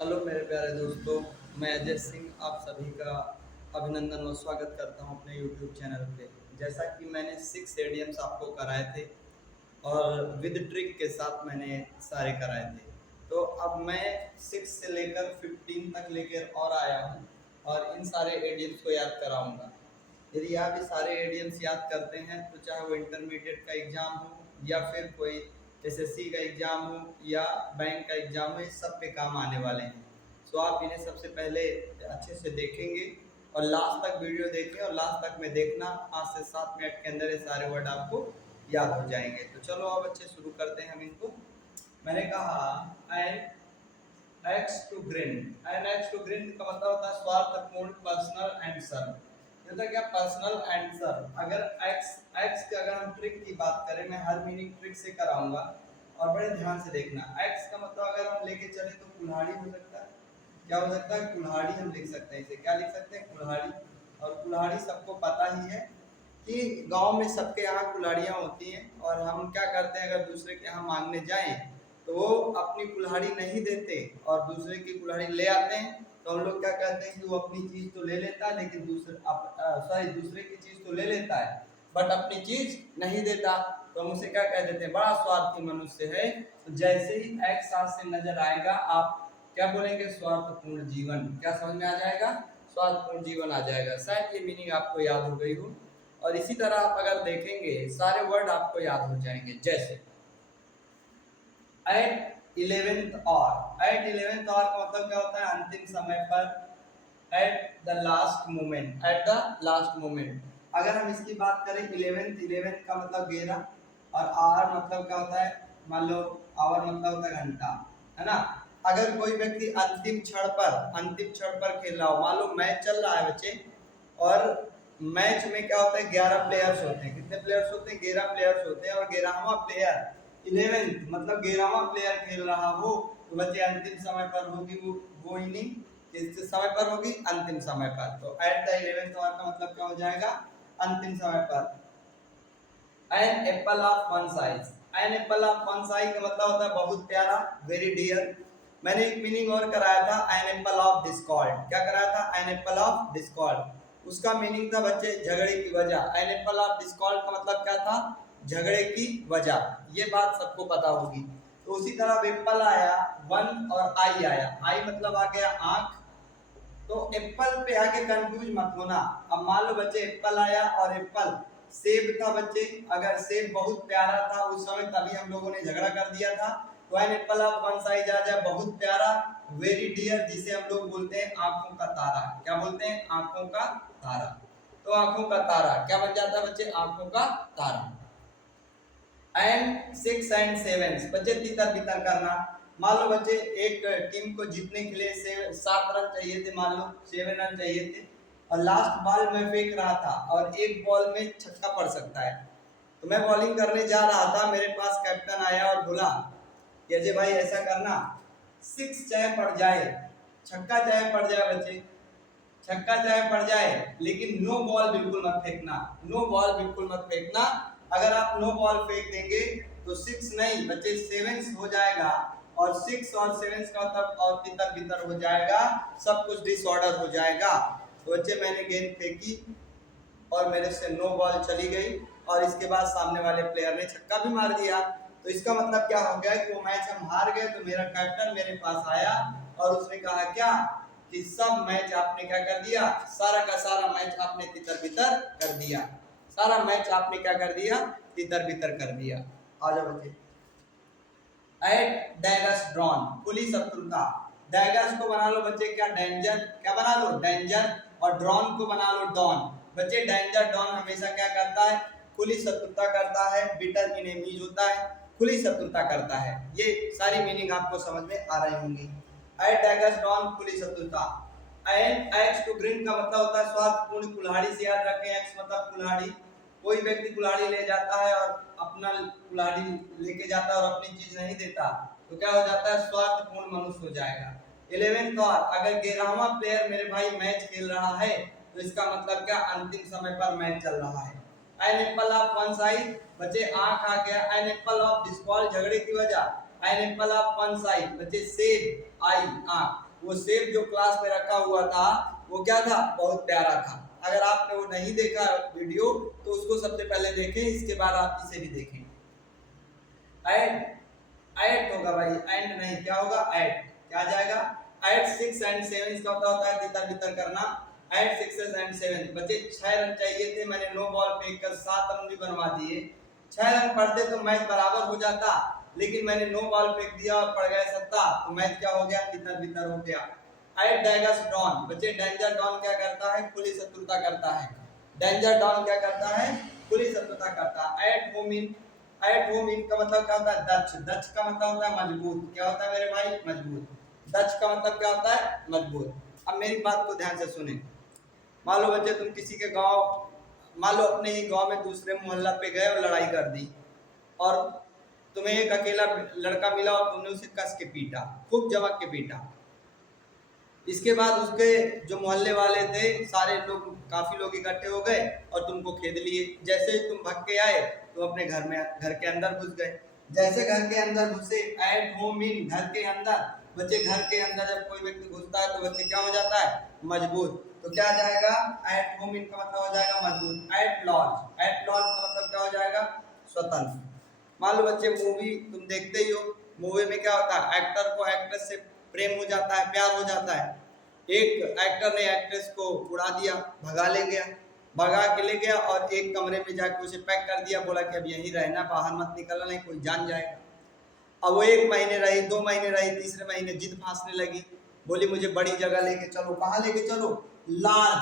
Hello मेरे प्यारे दोस्तों, मैं अजय सिंह आप सभी का अभिनंदन और स्वागत करता हूं अपने यूट्यूब चैनल पे। जैसा कि मैंने 6 एडीएम्स आपको कराए थे और विद ट्रिक के साथ मैंने सारे कराए थे। तो अब मैं 6 से लेकर 15 तक लेकर और आया हूं और इन सारे एडीएम्स को याद कराऊंगा। यदि आप ये सारे एडीएम्स याद करते हैं तो चाहे वो इंटरमीडिएट का एग्ज़ाम हो या फिर कोई एसएससी का एग्ज़ाम हो या बैंक का एग्ज़ाम हो, ये सब पे काम आने वाले हैं। सो आप इन्हें सबसे पहले अच्छे से देखेंगे और लास्ट तक वीडियो देखें और लास्ट तक में देखना। 5 से 7 मिनट के अंदर ये सारे वर्ड आपको याद हो जाएंगे। तो चलो अब अच्छे शुरू करते हैं हम इनको। मैंने कहा an axe to grind. An axe to grind का मतलब होता है स्वार्थपूर्ण, पर्सनल एंड सर्व। ये होता है क्या? Personal and serve. अगर एक्स एक्स की अगर हम ट्रिक की बात करें, मैं हर मीनिंग ट्रिक से कराऊंगा और बड़े ध्यान से देखना। एक्स का मतलब अगर हम लेके चले तो कुल्हाड़ी हो सकता है। क्या हो सकता है? कुल्हाड़ी हम लिख सकते हैं। इसे क्या लिख सकते हैं? कुल्हाड़ी। और कुल्हाड़ी सबको पता ही है कि गांव में सबके यहाँ कुल्हाड़ियाँ होती हैं और हम क्या करते हैं, अगर दूसरे के यहाँ मांगने जाएं तो वो अपनी कुल्हाड़ी नहीं देते और दूसरे की कुल्हाड़ी ले आते हैं। तो हम लोग क्या कहते हैं कि वो अपनी चीज तो ले लेता है लेकिन दूसरे की चीज तो ले लेता है बट अपनी चीज नहीं देता। तो हम उसे क्या कह देते हैं? बड़ा स्वार्थी मनुष्य है। तो जैसे ही एक्स साथ से नजर आएगा आप क्या बोलेंगे? स्वार्थपूर्ण जीवन। क्या समझ में आ जाएगा? स्वार्थपूर्ण जीवन आ जाएगा। शायद ये मीनिंग आपको याद हो गई हो। और इसी तरह आप अगर देखेंगे सारे वर्ड आपको याद हो जाएंगे। जैसे eight 11th our. Eight 11th our का मतलब क्या होता है? अंतिम समय पर। At the last moment. At the last moment. अगर हम इसकी बात करें 11th का मतलब 11 और आवर मतलब क्या होता है? मान लो आवर मतलब होता है घंटा, है ना। अगर कोई व्यक्ति अंतिम क्षण पर खेल रहा हो, मान लो मैच चल रहा है बच्चे, और मैच में क्या होता है? 11 प्लेयर्स होते हैं। कितने प्लेयर्स होते हैं? 11 प्लेयर्स होते हैं। और 11वां प्लेयर 11th मतलब 11वां प्लेयर खेल रहा हो तो बच्चे अंतिम समय पर होगी वो इनिंग। किस समय पर होगी? अंतिम समय पर। तो एट द 11th आवर का मतलब क्या हो जाएगा? अंतिम समय पर। An apple of one size. An apple of one size का मतलब होता है बहुत प्यारा, वेरी डियर। मैंने एक मीनिंग और कराया था, एन एप्पल ऑफ डिस्कॉर्ड। क्या कराया था? An apple of discord. उसका मीनिंग था बच्चे झगड़े की वजह। एन एप्पल ऑफ डिस्कॉर्ड का मतलब क्या था? झगड़े की वजह। ये बात सबको पता होगी। तो उसी तरह एप्पल आया, वन और आई आया। आई मतलब आ गया आंख। तो एप्पल पे आके कंफ्यूज मत होना। अब मान लो बच्चे एप्पल आया और एप्पल सेब था बच्चे। अगर सेब बहुत प्यारा था उस समय, तभी हम लोगों ने झगड़ा कर दिया था। तो an apple of one size आ जाए बहुत प्यारा, वेरी डियर, जिसे हम लोग बोलते हैं आंखों का तारा। क्या बोलते हैं? आंखों का तारा। तो आंखों का तारा क्या बन जाता है बच्चे? आंखों का तारा। एंड 6 एंड 7 बच्चे तितर बितर करना। मान लो बच्चे एक टीम को जीतने के लिए 7 रन चाहिए थे, मान लो 7 रन चाहिए थे, और लास्ट बॉल में फेंक रहा था और एक बॉल में छक्का पड़ सकता है। तो मैं बॉलिंग करने जा रहा था, मेरे पास कैप्टन आया और बोला कि अजय भाई ऐसा करना, 6 चाहे पड़ जाए, छक्का चाहे पड़ जाए बच्चे, छक्का चाहे पड़ जाए, लेकिन नो बॉल बिल्कुल मत फेंकना। नो बॉल बिल्कुल मत फेंकना। अगर आप नो बॉल फेंक देंगे तो 6 नहीं बच्चे 7 हो जाएगा, और 6 और 7 का मतलब और तितर बितर हो जाएगा, सब कुछ डिसऑर्डर हो जाएगा। तो बच्चे मैंने गेंद फेंकी और मेरे से नो बॉल चली गई और इसके बाद सामने वाले प्लेयर ने छक्का भी मार दिया। तो इसका मतलब क्या हो गया कि वो मैच हम हार गए। तो मेरा कैप्टन मेरे पास आया और उसने कहा क्या कि सब मैच आपने क्या कर दिया? सारा का सारा मैच आपने तितर बितर कर दिया। सारा मैच आपने क्या कर दिया? तितर बितर कर दिया। आ जाओ बच्चे। एट डैगर्स ड्रॉन, खुली शत्रुता। डैगर्स को बना लो बच्चे क्या? डेंजर। क्या बना लो? डेंजर। और ड्रॉन को बना लो डॉन। बच्चे डेंजर डॉन हमेशा क्या करता है? खुली शत्रुता करता है। बिटर इनेमीज होता है, खुली शत्रुता करता है। ये सारी मीनिंग आपको समझ में आ रही होंगी। एट डैगर्स ड्रॉन, खुली शत्रुता। एंड एक्स टू ग्रीन का मतलब होता है स्वार्थपूर्ण। कुल्हाड़ी से याद रखें, एक्स मतलब कुल्हाड़ी। कोई व्यक्ति कुल्हाड़ी ले जाता है और अपना कुल्हाड़ी लेके जाता है और अपनी चीज नहीं देता तो क्या हो जाता है? स्वार्थपूर्ण मनुष्य हो जाएगा। 11th और अगर 11वां प्लेयर मेरे भाई मैच खेल रहा है तो इसका मतलब क्या? अंतिम समय पर मैच चल रहा है। An apple of one side बच्चे आंख आ गया। एन एप्पल ऑफ डिस्क्वाल झगड़े की वजह। An apple of one side बच्चे सेब आई आंख। वो सेब जो क्लास में रखा हुआ था वो क्या था, बहुत प्यारा था। अगर आपने वो नहीं देखा वीडियो तो उसको सबसे पहले देखें, इसके बाद आप इसे भी देखें। एड, एड होगा भाई, एंड नहीं, क्या होगा, एड, क्या आ जाएगा, एड 6 एंड 7, इसका मतलब होता है तितर बितर करना। एड 6 एंड 7, बच्चे 6 रन चाहिए थे, मैंने नो बॉल फेंक कर 7 रन भी बनवा दिए। 6 रन पड़ते तो मैच बराबर हो जाता, लेकिन मैंने नो बॉल फेंक दिया और पड़ गए 7, तो मैच क्या हो गया, तितर बितर हो गया। एट डैगर्स डॉन, बच्चे डेंजर डॉन क्या करता है, खुली शत्रुता करता है। डेंजर डॉन क्या करता है, खुली शत्रुता करता है। At home in, at home in का मतलब क्या होता है, दक्ष, दक्ष का मतलब होता है मजबूत, क्या होता है मेरे भाई, मजबूत। दक्ष का मतलब क्या होता है, मजबूत। अब मेरी बात को ध्यान से सुने। मान लो बच्चे तुम किसी के गांव, मान लो अपने ही गांव में दूसरे मोहल्ला पे गए और लड़ाई कर दी, और तुम्हें एक अकेला लड़का मिला और तुमने उसे कस के पीटा, खूब जमक के पीटा। इसके बाद उसके जो मोहल्ले वाले थे सारे लोग, काफी लोग इकट्ठे हो गए और तुमको खेद लिए। जैसे ही तुम भाग के आए तो अपने घर में, घर के अंदर घुस गए। जैसे घर के अंदर घुसे, एट होम इन, घर के अंदर, बच्चे घर के अंदर जब कोई व्यक्ति घुसता है तो बच्चे क्या हो जाता है, मजबूत। तो क्या आ जाएगा, एट होम इन का मतलब हो जाएगा मजबूत। एट लॉज, एट लॉज का मतलब क्या हो जाएगा, स्वतंत्र। मान लो बच्चे मूवी तुम देखते ही हो, मूवी में क्या होता है, एक्टर को एक्ट्रेस से प्रेम हो जाता है, प्यार हो जाता है। एक एक्टर ने एक्ट्रेस को उड़ा दिया, भगा ले गया, भगा के ले गया और एक कमरे में जाकर उसे पैक कर दिया, बोला कि अब यहीं रहना, बाहर मत निकलना, नहीं कोई जान जाएगा। अब वो 1 महीने रही, 2 महीने रही, तीसरे महीने जिद फांसने लगी, बोली मुझे बड़ी जगह लेके चलो। कहाँ लेके चलो, लार्ज